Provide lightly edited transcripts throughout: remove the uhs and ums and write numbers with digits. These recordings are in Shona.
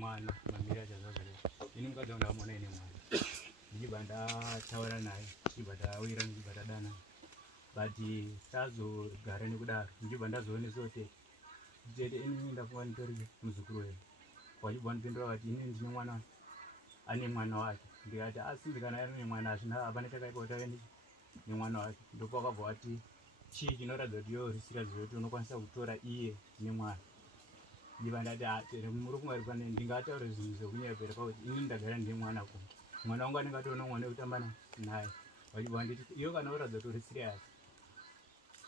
mwana mamira chazazere ini mukadzi wangu ndamona ine mwana ndichibva ndataura naye ndichibva tawira ndichibva tadana but tazogara nekudaro ndichibva ndazoonesa kuti tete ini ndafunga nditori muzukuru wedu wachibva ndipindura vati ini ndine mwana ane mwana wake ndikati asimbikana ari nemwana hazvina hapana chakaipa kuti ave nemwana wake ndopakabva wati chii chinoratidza kuti yorisika zvekuti unokwanisa kutora iye nemwana ndiva ndati muri kungari pane ndingataura zvinhu zvekunyepera pakuti ini ndagara ndine mwana ku mwana wangu anenge atoona mwana wekutamba naye wachibva nditi iyo kana uratidza kuti uri serious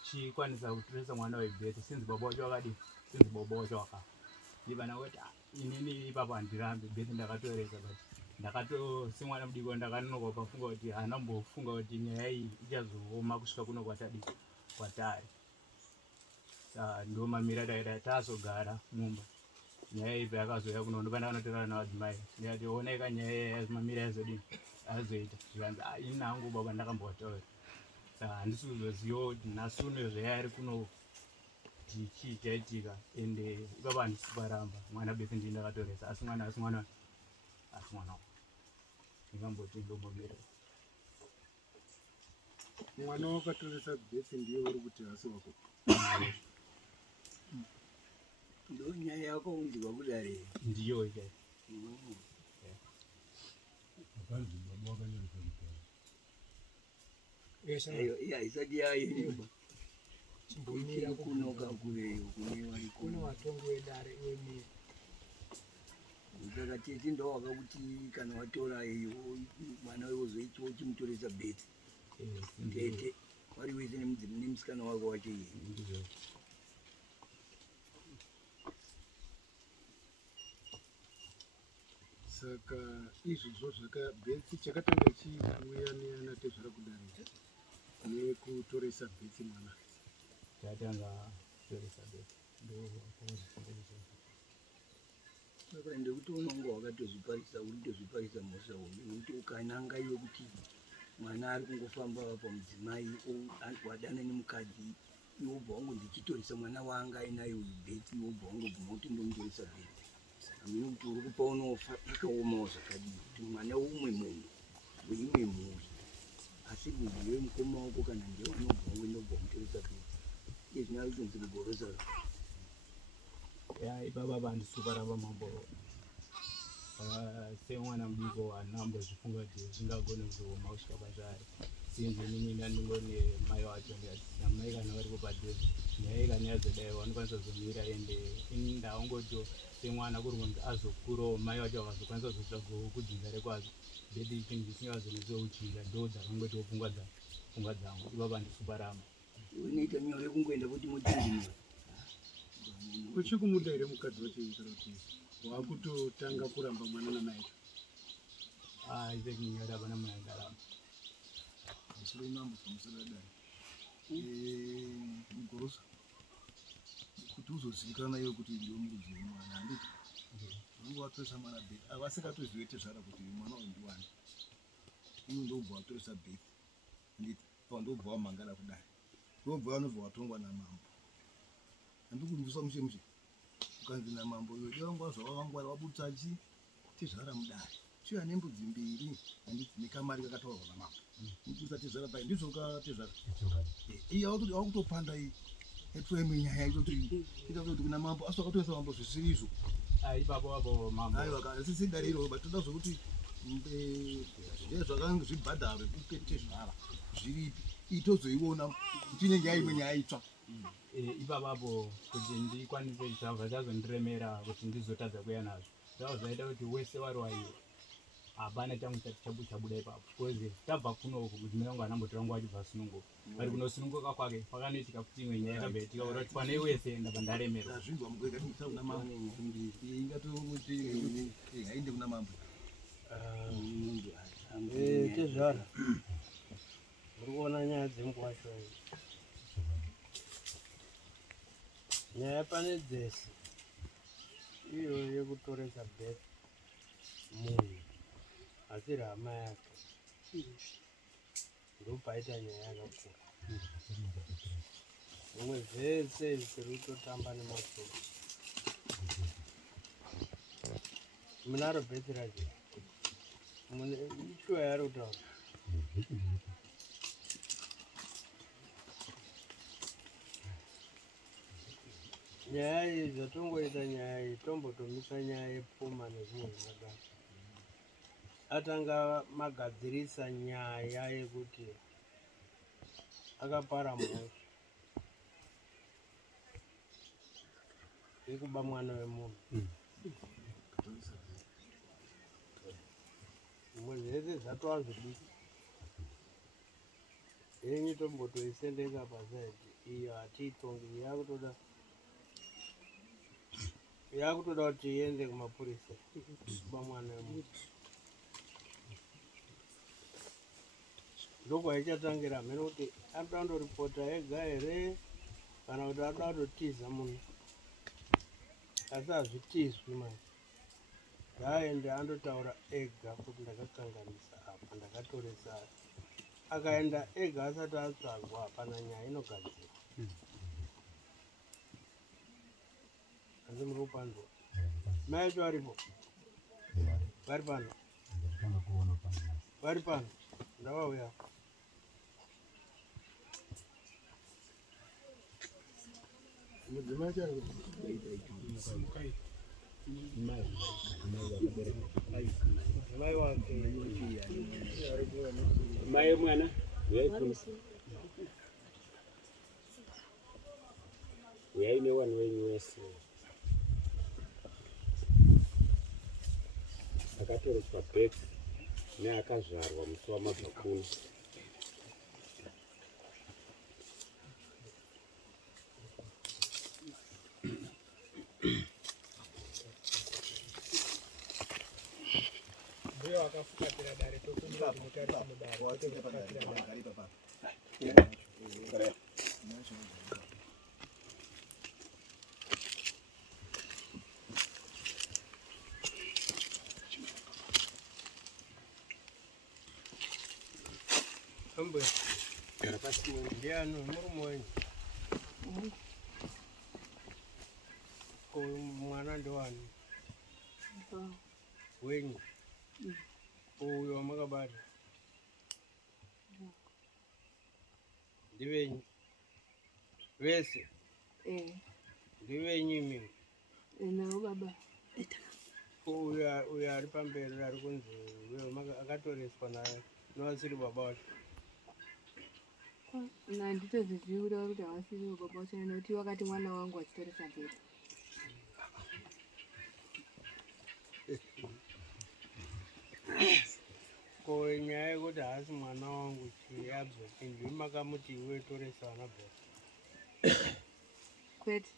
chikwanisa kutoresa mwana webhete sinzi baba wacho wakadi sinzi baba wacho wakafa ndiva ndakuti inini ipapo handirambe bhete ndakatoresa but ndakatosimwana mudiko ndakanonoka pafunga kuti hana mbofunga kuti nyaya iyi ichazooma kusvika kuno kwatadii kwatari ndomamira daida tazogara mumba nyaya iyi payakazoya kuno ndopanda kanotorana navadzimai ndikati oneka nyaya yazvimamira yazodini azoita zvikanzi ini nangu baba ndakambotaura saka handisi kuzoziva kuti nasuno zvayari kuno kuti chii chaitika ende ipapo handisi paramba mwana bese ndii ndakatoresa asi mwana ndingamboti ndombomira mwana wakatoresa bese ndiye uri kuti hasi wako ndo nyaya yako unzwa kudare ndiyo ika isati yayo chimbonira kunoka kuveyo kuno watongo wedare wemiri saka tete ndo wakakuti kana watora iyo mwana wewozoitiwo chimutoresa bheti tete wari wese nemusikana wako wacho iye saka izvozvo zvakabheti chakatanga chiuya neanatezvara kudarika nekutoresa bheti mwana chatanga kutoresa bheti saka ndekuti unonga wakatozviparisa uri tozviparisa mhosva uyu nekuti ukananga iwe kuti mwana ari kungofamba pamudzimai wadana nemukadzi iwe ubva wangu ndichitoresa mwana wanga ainayo uyu bheti iwe ubva wangu bvuma kuti ndomutoresa bheti amene kuti uri kupa unofa akaomawo zvakadii kuti mwana umwe munhu weimwe mhuri asi ndiwe mukoma wako kana ndiye unobva wangu ndobva mutoresa bheti iye zvina ritonzi kugorosa ipapa handisi kuparamba mambo semwana mudiko handinambozvifunga kuti zvingagone kuzooma kusvika pazvari sinzi inini ndandingone mai wacho ndikati amai kana varipo padhuze nyaya kana yazodai vanokwanisa kuzomira ende ini ndaongotiwo semwana kuri kunzi azokurawo mai wacho vakazokwanisa kuzotsvaga kudzinza rekwazvo bhedi chinhu chisingazonezouchinja ndo dzakangotiwo pfungwa dzangu ipapa handisi kuparamba unoita nyore kungoenda kuti mutindinwa uchikumuda here mukadzi wacho kuti wakutotanga kuramba mwana namaito isekinyora pana mwana ndaramba musoro mambo pamusadadai mugorosa kuti uzozivikana iwe kuti ndiwe mudzi wemwana handiti unenge watoresa mwana bheti avasingatozive tezvara kuti mwana uyu ndiwani iwe ndobva watoresa bheti handiti pandobva wamhangana kudai ndobva wanobva watongwa namambo handikumbisa mushe ukanzi namambo iwe dewangu wazvawavangwari wabutsa chi tezvara mudai chiuya nembudzi mbiri handiti nekamari kakataurwa namambo nikuisa tezvara pai ndizvoka tezvara iye wakutopanda iyi etoemwe nyaya itoti ita kuti kuna mambo asi wakatoesa mambo zvisiri izvo ipapo apo mambo aiwa sisindari iro but toda zvokuti zvakanga zvibhadharo kutezvara zviripi itozoiona tinenge yaimwe nyaya itsva ipapapo kuti ndikwanise zvabva zvazondiremera kuti ndizotadza kuya nazvo zvava zvaita kuti wese wari waiwe hapana changu chati chabuda ipapo kozi tabva kunoku mudzimai wangu anambotirangu wachibva sununguka vari kunosununguka kwake kwakanoitika kuti imwe nyaya yakambaitika ura kuti panei wese ndabva ndaremerwa zvindwa mugekatiisa kuna mambo ingatoti hainde kuna mambo tezvara uri kuona nyaya dzenguva shoma nyaya pane dzese iyo yekutoresa bheti munhu asiri hama yake ndopaita nyaya yakakura zvimwe zvese zviri kutotamba nemasoro Munaro Betiraji. Munchu Aruto. Nyaya dzatongoita nyaya tombotomisa nyaya yepfuma nezvimwe zvakadaro. Atanga magadzirisa nyaya yekuti akapara mhosva yekuba mwana wemunhu. Zvimwe zvese zvatova zvidiki. Henyu tombotoisendeka pasaidi iyo hatiitongi yakutoda kuti iende kumapurisa kuba mwana wemunhu. Ndoko aichatangira mhene kuti anoda kundoripota ega here kana kuti anoda kundotiza munhu. Asi hazvitizwi manje. Ngaaende andotaura ega kuti ndakakanganisa apa, ndakatoresa apa. Akaenda ega asati atsvagwa hapana nyaya inogadzirwa. Hanzi muri kupandwa. Mai vacho varipo? Vari pano? Vari pano? Ndavauya. Mudzimai chari Mai wake. Mai mwana uyai nevanhu venyu vese akatoroswa bheki neakazvarwa musi wamabhakuni. ndiyo akafuratira dare tokumbira mutarisi mudare. Mambo. Ndiano murume wenyu. Mwana ndowani? Wenyu. Uyo wamakabata. Ndivenyu. Vese. Ndivenyu imimi. Nenhau baba. Uyo ari pamberi ari kunzi akatoreswa nevasiri baba vacho. Handitozvizivi kuti havasiri baba vacho nekuti wakati mwana wangu achitoresa bhedha. Ko nyaya yekuti haasi mwana wangu chiyabva chinzvi makamuti iwe toresa vana bhedha. Kwete,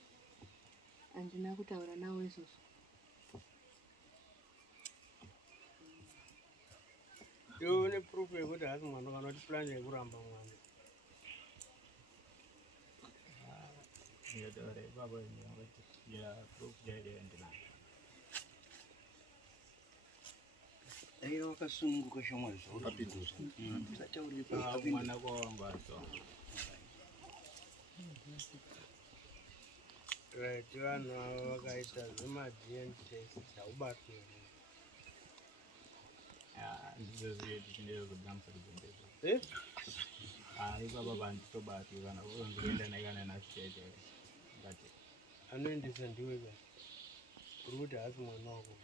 handina kutaura nawo izvozvo. Iwe une proof yekuti haasi mwana kana kuti plan yekuramba mwana. Nditore baba ngati ya proof yaide ndinayo. Aiyo wakasununguka shamwari zvauapinduza. Ndataurire pa mwana wangu aso. Right, vanhu vakaita zvema-DNA test haubatwi. Ndizvizive kuti ndinozodamisa kuzondezvo. Ibaba banditobatwi kana ungoenda naye kana nachiteedzera. Ngati Anoendesa ndiwe kana uri kuti haasi mwana wako.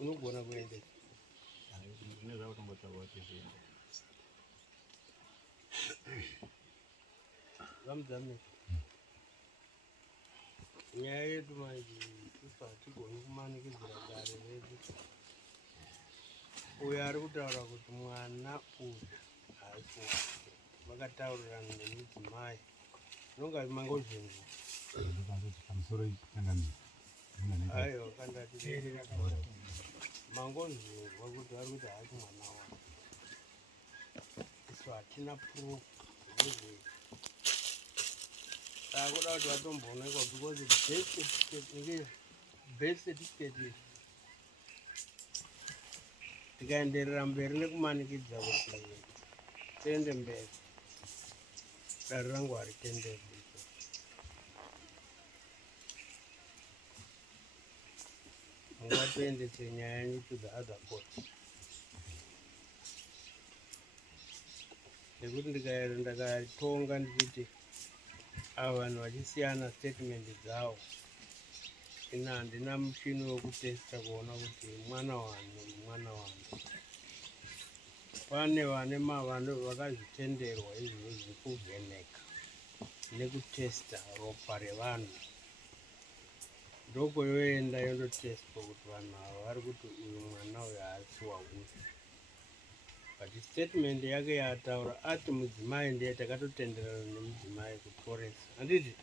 Unogona kuendesa. Ndinozva kutombotaura kuti zviende. Vamudzame. Nyaya yedu manje isusu hatigoni kumanikidzira dare redu. Uyo ari kutaura kuti mwana uyu haasi wake. Vakataurirana nemudzimai. Inonga mangozvinzwa. Aiwa kandati mangozvinzwa kuti vari kuti haasi mwana wake. Isu hatina proof nezvezvi. Kuda kuti vatomboonekwa because birth certificate tikaenderera mberi nekumanikidza kuti tiende mberi, dare rangu haritenderi. mungatoendese nyaya yenyu to the other court. Nekuti ndakatonga ndichiti ava vanhu vachisiyana statement dzavo, ina handina muchini wekutesta kuona kuti mwana wanhu. Pane vanhu vakazvitenderwa izvozvi kuvheneka nekutesta ropa revanhu. Ndoko yoenda yondotestwa kuti vanhu ava vari kuti uyu mwana uyu haasi wauyu. But statement yake yataura ati mudzimai ndiye takatotenderana nemudzimai kutoresa. Handiti?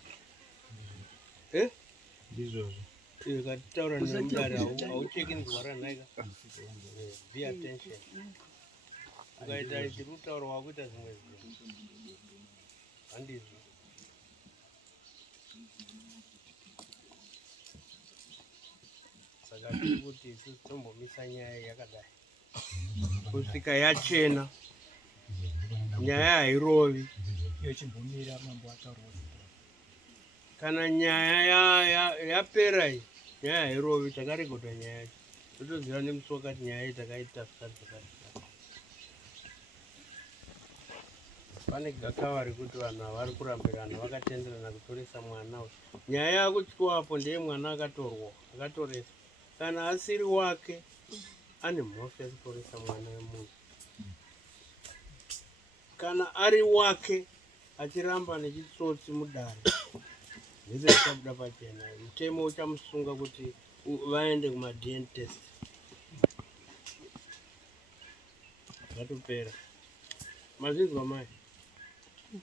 Ndizvozvo. Iwe katitaura nemuDare haucheki nzwa ranhaka. Be attention. Ukaita ichi kutaura wakuita zvimwe zvinhu. Handizvo. Saka tiri kuti isusu tombomisa nyaya yakadai. Kusvika yachena. Nyaya hairovi. yochimbomira mambo ataurwa. Kana nyaya yapera iyi, nyaya hairovi, takarekodha nyaya yacho. Totoziva nemusi wakati nyaya iyi takaita zvakati. Pane gakava rekuti vanhu havari kurambirana vakatenderana kutoresa mwana uyu. Nyaya yakutywapo ndeye mwana akatoresa. Kana asiri wake, ane mhosva yekutoresa mwana wemunhu. Kana ari wake achiramba nechitsotsi muDare, zvese zvichabuda pachena. Mutemo uchamusunga kuti vaende kuma DNA test. Zvatopera. Mazvinzwa mai?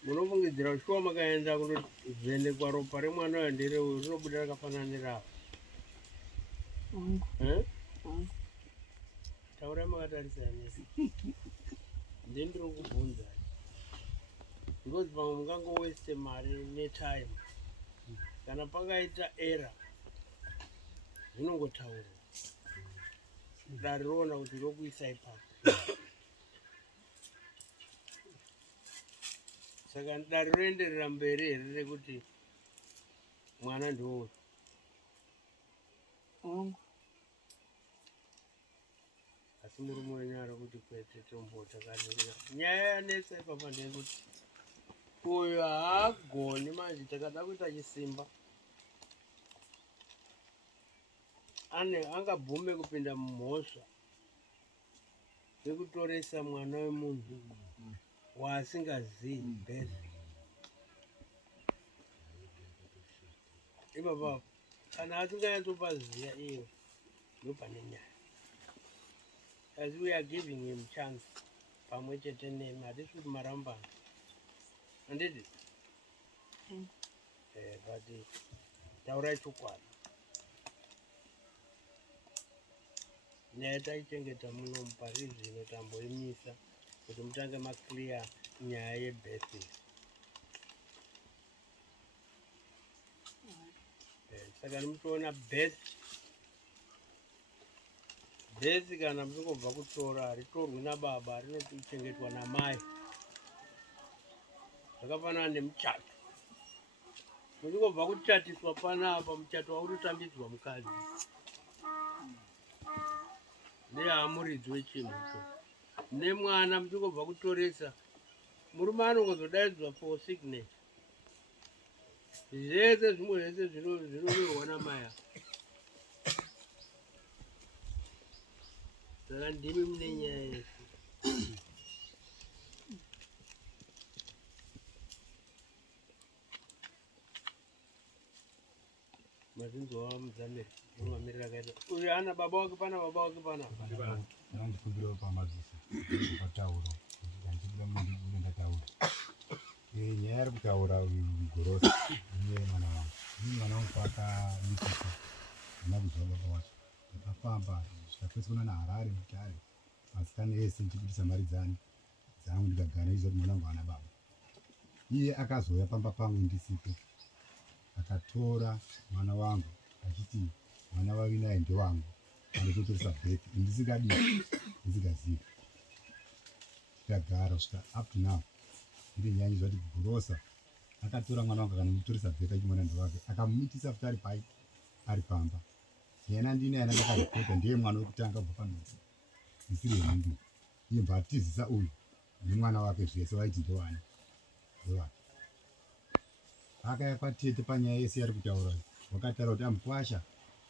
Munofungidzira shuwa makaenda kunovhenekwa ropa remwana uyu ndereuyu rinobuda rakafanana neravo. Taurai makatarisa nesi. Ndendiri kubvunza. Ngozi pamwe mungangoweste mari netime. Kana pakaita error, zvinongotaurwa. Dare roona kuti rokuisa ipapo. Saka Dare roenderera mberi here rekuti mwana ndiwo. Asi murume wenyu ari kuti kwete tombotakarira. Nyaya yanesa ipapa ndeyekuti uyu haagoni manje, takada kuita chisimba. Angabvume kupinda mumhosva yekutoresa mwana wemunhu waasingazivi bhezi. Ipapa kana asinganyatsopaziva iye ndopane nyaya. As we are giving him chance, pamwe chete nemi, hatisi kuti marambana. Handiti? But taurai chokwadi. Nyaya taichengeta muno muParizi zvino tamboimisa kuti mutange maclear nyaya yebirth. Saka muchiona birth kana muchingobva kutora haritorwi nababa, rinochengetwa namai. Zvakafanana nemuchato. Muchingobva kuchatiswa panapa, muchato wakutotambidzwa mukadzi. Nehamuridzi wechinhu icho. Nemwana muchingobva kutoresa, murume anongozodaidzwa for signature. Zvese zvimwe zvese zvinonyorwa namai. Saka ndimi mune nyaya yese. Mazinzwa muZambiya unomirira kaita. Uyu ana baba wake pana, baba wake pana. Ndikumbira pamadziso patauro ndikumbira munhu unoenda tauro nyaya ari kutaura gorosi iye mwana wangu pakanyikisa ana kuzva baba wacho ndakafamba zvikapesana naHarare muDare masikani ese ndichibudisa mari dzangu ndikagara izo kuti mwana wangu ana baba. Iye akazoya pamba pangu ndisipo akatora mwana wangu achiti mwana wavi naye ndewangu anototoresa bheki ndisingazivi. Tikagara kusvika up to now ndiri nyanyi zvati gorosa akatora mwana wangu akanomutoresa bheki achimwana ndewake akamumitisa futi ari pai ari pamba yena ndine yana ndakaripota ndiye mwana wekutanga kubva panhoo Ndisiri hangu iye bhatizisa uyu nemwana wake zvese waiti ndowani akaya patete panyaya yese yari kutaura wakataura kuti amukwasha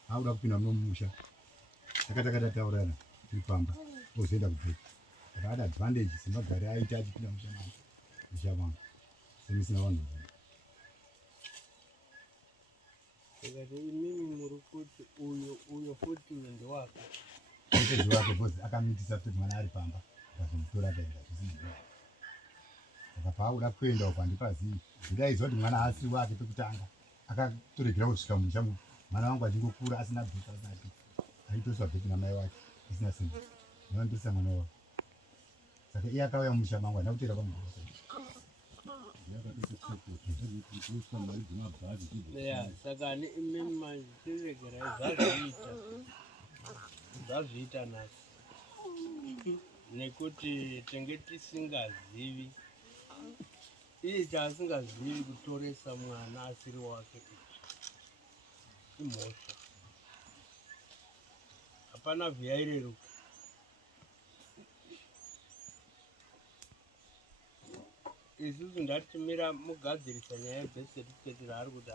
akuda kupinda munomusha takataurana tiripamba ozoenda kubheki saka ade advantage semagari aita achipinda musha vangu semisina vanhu ikati imimi muri kuti uyo futi ndewake mutedzi wake bcause akamitisa kuti mwana ari pamba akazomutora akaenda zvisina saka paakuda kuenda uko handipazivi ndidaiziva kuti mwana haasi wake pekutanga akatoregera kusvika musha mwana wangu achingokura asina bheki asina chi aitoswa bheki namai wake isina simba ndinondisa mwana wake saka iye akauya musha mangu handina kutera pamugorosa saka imimi mandiregerai zvazviita nhasi nekuti tenge tisingazivi iye chaasingazivi kutoresa mwana asiri wake imhosva hapana vyairero isusu ndatimira mugadzirisa nyaya yebirth certificate raari kuti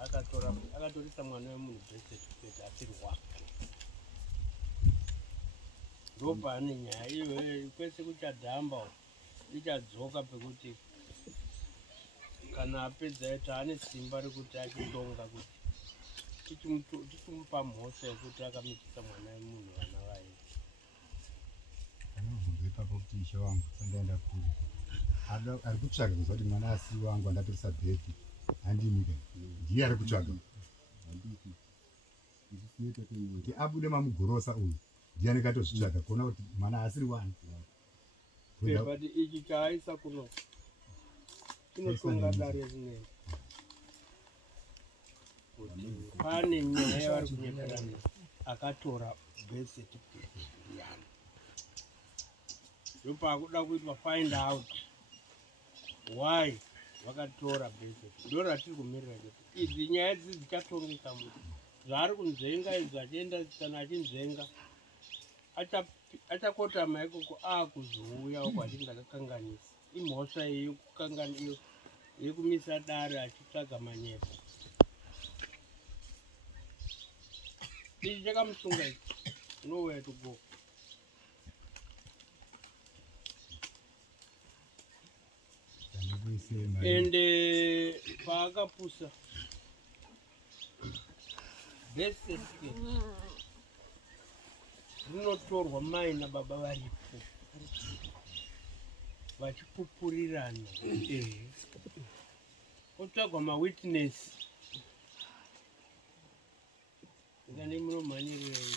akatorisa mwana wemunhu birth certificate asiri wake ndopane nyaya iyoyo kwese kuchadhamba ichadzoka pekuti kana apedza taane simba rekuti achitonga kuti tichimupa mhosva yekuti akamitisa mwana wemunhu vana vaye anobvunza ipapo kuti ishe wangu sandaenda kure ari kutsvaga kuziva kuti mwana asi wangu andatoresa bheki handimika ndiye ari kutsvaga kuti abude mamugorosa uyu ndiye anekatozvitsvaga kuona kuti mwana asiri wani but ichi chaaisa kuno chinotonga dare rineri kuti pane nyaya yavari kunyeperana akatora birth certificate yana ndopaakuda kuitwa find out why vakatora birth certificate ndo ratiri kumirira kuti idzi nyaya idzi dzichatongeka muti zvaari kunzvenga izvi achienda kana achinzvenga achakotama ikoko aakuzouya uko achinge akakanganisa imhosva yekumisa dare achitsvaga manyepo ichi chakamusunga ichi nowhere to go ende paakapusa birth certificate rinotorwa mai nababa varipo vachipupurirana otsvagwa mawitness ikane munomhanyirirai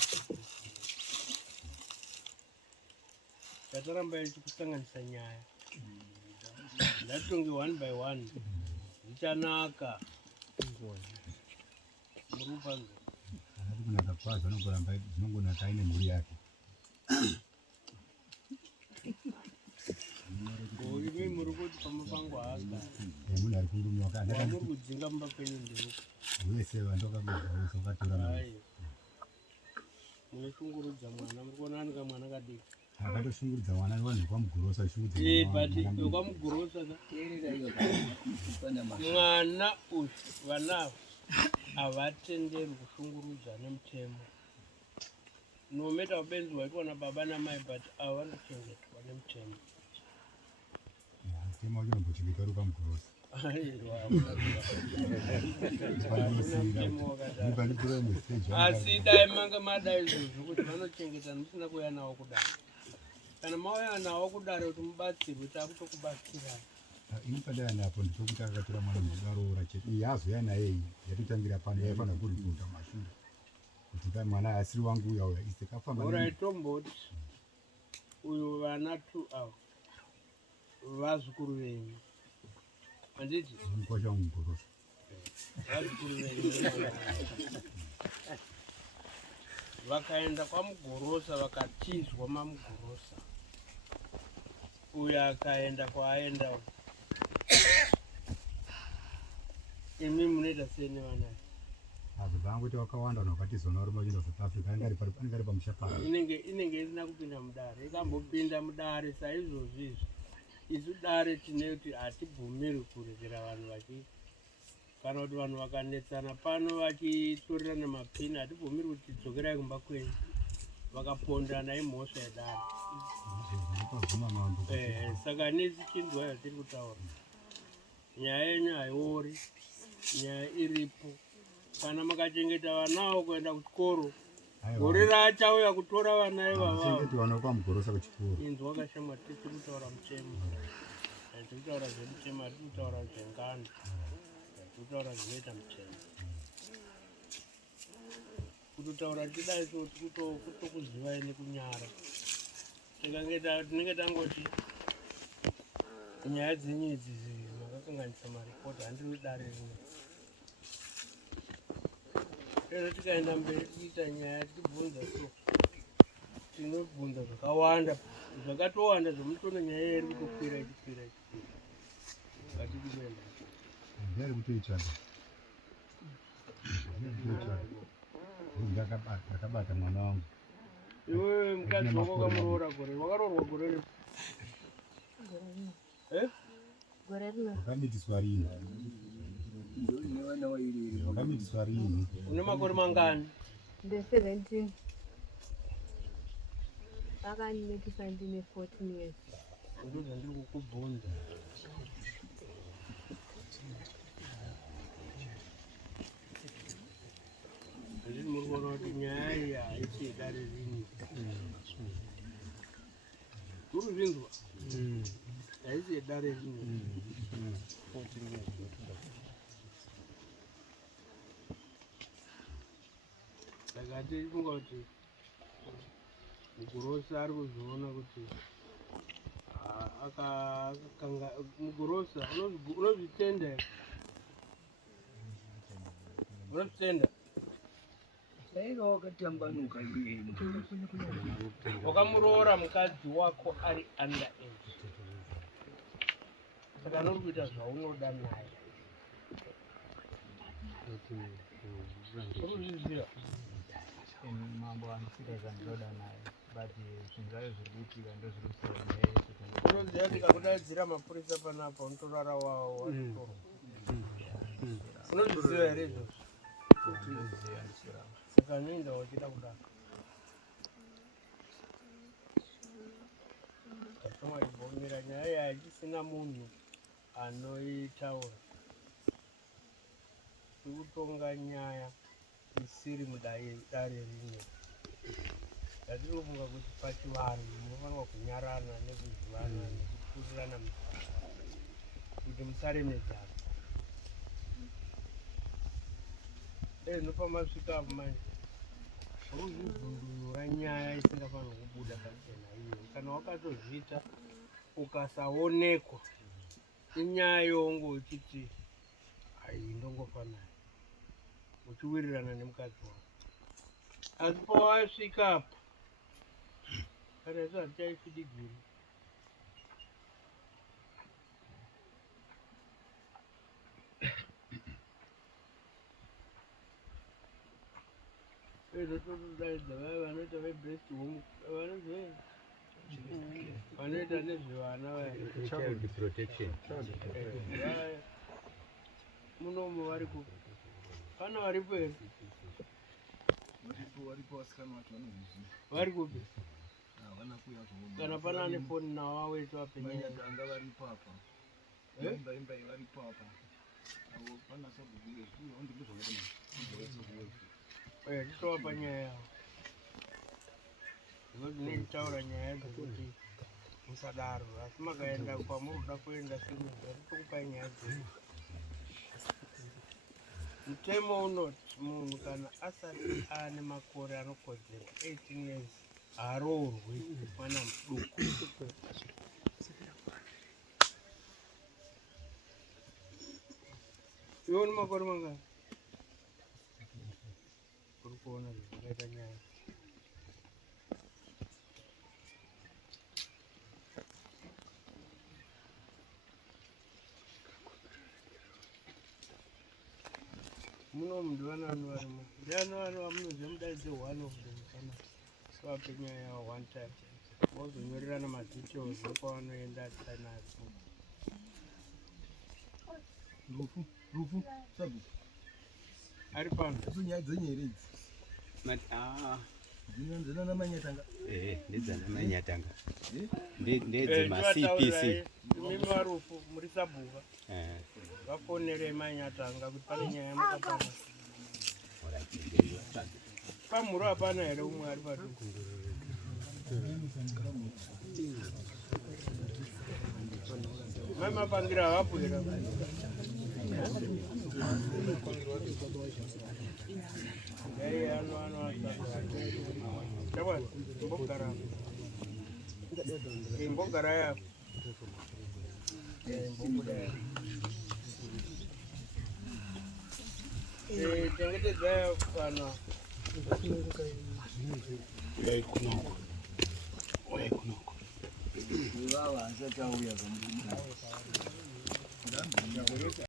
tataramba ichikusanganisa nyaya ndatonge 1 by 1 zvichanaka murupanzo anati kunaka kwazo anongoramba zvinongonaka aine mhuri yake imi muri kuti pamwe pangu haagara munhu ari kungunoka muri kudzinga mumba penyu ndeuko wese vandokagogawesa ukatora mai munoshungurudza mwana muri kuona anika mwana kadiki akatoshungurudza mwana nevanhu kwamugorosa but kwamugorosa mwana uyu vanavo havatenderwi kushungurudza nemutemo nometa ubenzi waitwa nababa namai but ava vanochengetwa nemutemo mutemo wacho unombochengeta uri kwamugorosa asi dai mange madai izvozvo kuti vanochengeta musina kuuya nawo kudare kana mauya nawo kudare kuti mubatsirwe takutokubatsirai ini padaya napo nditokuti akatora mwana mudaroora chete iyi hazoya naye iyi yatotangira pano yaifanira kuripota mashure kuti kai mwana asiri wangu uya ise kafamba oraitomboti uyu vana 2 ava vazukuru venyu handiti mukwasha mugorosa vazukuru venyu vakaenda kwamugorosa vakatizwa mamugorosa uyu akaenda kwaaenda imi munoita sei nevanai Apo dzangoita wakawanda wakatizona uri machindo South Africa angari pamushapara. Inenge isina kupinda mudare. Ikambopinda mudare saizvozvi isu dare tine kuti hatibvumirwi kurekera vanhu kana kuti vanhu vakanetsana pano vachitorerana mapini hatibvumirwi kuti dzokerai kumba kwenyu vakapondana imhosva yedare. Saka nesi chinzwa yatiri kutaura nyaya yenyu haiori, nyaya iripo. Kana makachengeta vanawo kuenda kuchikoro gore rachauya kutora vana ivavavo inzwa wakashama. Tiri kutaura mutemo, tiri kutaura zvemutemo, hatiri kutaura zvengano, tiri kutaura zvinoita mutemo. Kutotaura tidai kutokuzivai nekunyara. Tinenge tangoti nyaya dzenyu idzi makakanganisa maripoti handiri dare rimwe. Lero tikaenda mberi tiita nyaya tibvunza so tinobvunza zvakawanda zvakatowanda zvomutoona nyaya iri kutokwira ichikwira. Ngatidi kuenda ndari kutoitsvaga ndakabata mwana wangu. Iwewe mukadzi wako wakamuroora gore, wakaroorwa gore ripi? Gore rino wakamitiswa rini? Wakamitiswa rini? Une makore mangani? nde 17 vakanetisa ndine 14 years. Ndozvandiri kukubvunza. Ndiri muri kuona kuti nyaya iyi haisi yedare rini. Uri zvinzwa? Haisi yedare rini. Saka tiri kunga kuti Mugorosa ari kuzviona kuti Mugorosa unozvitenda here? Unozvitenda? Saiga wakatambanuka iye. Wakamuroora mukadzi wako ari underage. Saka nori kuita zvaunoda naye. Urikuzviziva? Mambo anosvika zvandoda naye, but zvinzayo zviri kuitika ndozviri kusara nyaya yesu. Unoziva ndikakudaidzira mapurisa panapa unotorara wawo watorwa. Unozviziva here izvozvo? Saka noenda wachida kudaro. Katomwaibvomera nyaya iyi hachisina munhu anoitaura. Tiri kutonga nyaya isiri mudare rimwe. Ndatiri kufunga kuti pachivanhu munofanirwa kunyarana nekuzivana nekuturirana kuti musaremedzana. Ndopamasvika apo manje urikuzvivhundunura nyaya isingafanirwi kubuda pachena iyo. Kana wakatozviita ukasaonekwa inyaya yongo uchiti hai ndongofa naye uchiwirirana nemukadzi wako. Asi pawasvika apa kana isu hatichaifidigiri. Totodaidza vaya vanoita vebreast home vanoita nezvevana vaya Child protection. vaya munomu vari kupi? Pana varipo here? Varipo vasikana vacho vanozviziva. Vari kupi? Havana kuuya zvoga. Kana pana ane foni navo wawetu wapenyaya Anga varipo apa. Imba varipo apa. Avo pana sabhuku titova nyaya yavo. Because ndinotaura nyaya dzekuti musadaro, asi makaenda kwamunoda kuenda semuzva tokupai nyaya dzenyu. Mutemo unoti munhu kana asati ane makore anokodzera 18 years haroorwi mwana muduku. Iwe une makore mangani? Uri kuona zvakaita nyaya. muno mundu vanhu varimo ndiano vanhu vamunozomudaidze one of them kana sivape nyaya yavo one time vozonyorerana madetails kwavanoenda atinapo rufu sabu ari pano nyaya dzenyere idzi dzina namanyatanga ndedzanamanyatanga ndedzemacpc mimi varufu muri sabhuka vafonere manyatanga kuti pane nyaya yamukapana pamhuro hapana here umwe ari paduku mamapangira havabwira imbogara yapo chengetedzai kana ivava asati auya